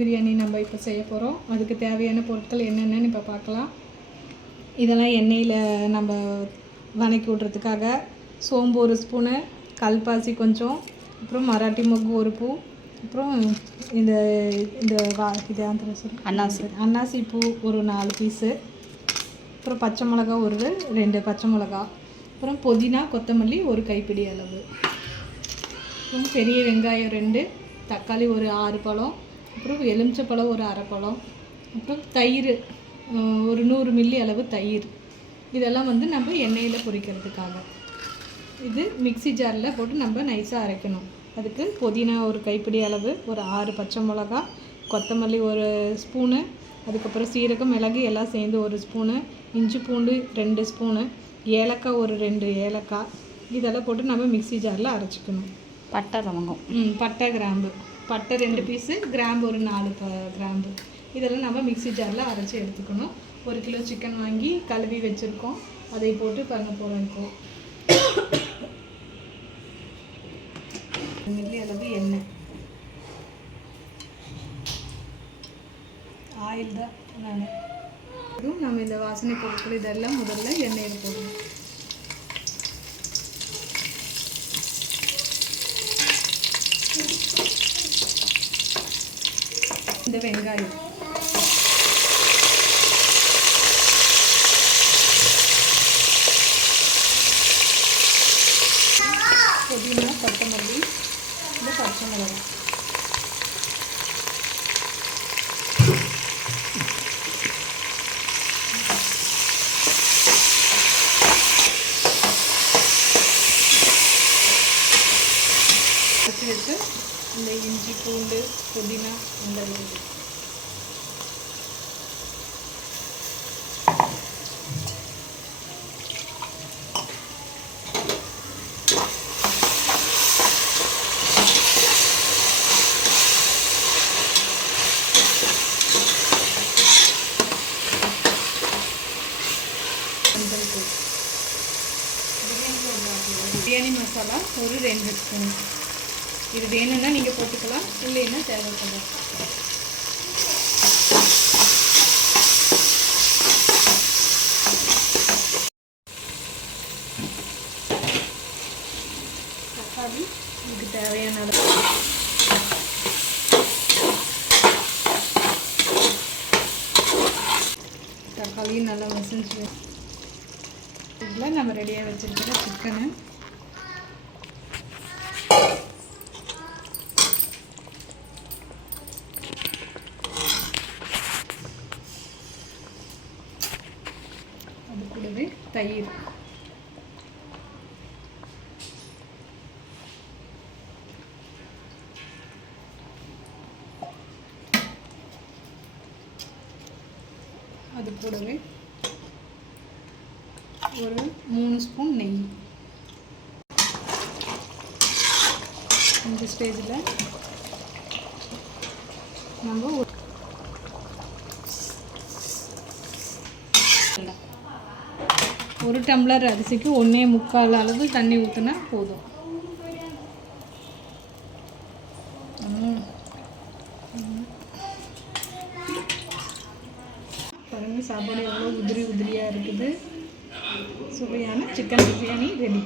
பிரியாணி நம்ம இப்போ செய்ய போகிறோம். அதுக்கு தேவையான பொருட்கள் என்னென்னு இப்போ பார்க்கலாம். இதெல்லாம் எண்ணெயில் நம்ம வதக்கி விட்றதுக்காக சோம்பு 1 ஸ்பூனு, கல்பாசி கொஞ்சம், அப்புறம் மராட்டி மொக்கு 1 பூ, அப்புறம் இந்த இது அன்னாசி பூ ஒரு 4 பீஸு, அப்புறம் பச்சை மிளகா 2 பச்சை மிளகா, அப்புறம் புதினா கொத்தமல்லி 1 கைப்பிடி அளவு, அப்புறம் பெரிய வெங்காயம் 2, தக்காளி ஒரு 6 பழம், அப்புறம் எலுமிச்சப்பழம் ஒரு அரை பழம், அப்புறம் தயிர் ஒரு 100 மில்லி அளவு தயிர். இதெல்லாம் நம்ம எண்ணெயில் பொரிக்கிறதுக்காக. இது மிக்ஸி ஜாரில் போட்டு நம்ம நைஸாக அரைக்கணும். அதுக்கு புதினா 1 கைப்பிடி அளவு, ஒரு 6 பச்சை மிளகா, கொத்தமல்லி 1 ஸ்பூனு, அதுக்கப்புறம் சீரகம் மிளகு எல்லாம் சேர்ந்து 1 ஸ்பூனு, இஞ்சி பூண்டு 2 ஸ்பூனு, ஏலக்காய் ஒரு 2 ஏலக்காய், இதெல்லாம் போட்டு நம்ம மிக்ஸி ஜாரில் அரைச்சிக்கணும். பட்டை லவங்கம், பட்டை கிராம்பு, பட்டை 2 பீஸு, கிராம்பு ஒரு 4 கிராம்பு, இதெல்லாம் நம்ம மிக்ஸி ஜாரில் அரைச்சி எடுத்துக்கணும். 1 கிலோ சிக்கன் வாங்கி கழுவி வச்சுருக்கோம், அதை போட்டு பண்ண போகிறோம். இப்போது மில்லி அளவு எண்ணெய், ஆயில் தான் நான். இதுவும் நம்ம இந்த வாசனை பொருட்கள் இதெல்லாம் முதல்ல எண்ணெயில் போடணும். இந்த வெங்காயம், புதினா கொத்தமல்லி, இந்த பச்சை மிளகாய், வச்சு இந்த இஞ்சி பூண்டு புதினா இந்த பிரியாணி மசாலா ஒரு 2 ஸ்பூன். இது வேணும்னா நீங்கள் போட்டுக்கலாம், இல்லைன்னா தேவைப்படும். தக்காளி இதுக்கு தேவையான அளவு, தக்காளியும் நல்லா மசிஞ்சு இதில் நம்ம ரெடியாக வச்சுருக்கிற சிக்கனை அது கூடவே தயிர், அது கூடவே ஒரு 3 ஸ்பூன் நெய். இந்த ஸ்டேஜில் நம்ம ஒரு டம்ளர் அரிசிக்கு 1.25 அளவு தண்ணி ஊற்றினா போதும். பாருங்கள், சாப்பாடு எவ்வளோ உதிரியாக இருக்குது. சுவையான சிக்கன் பிரியாணி ரெடி.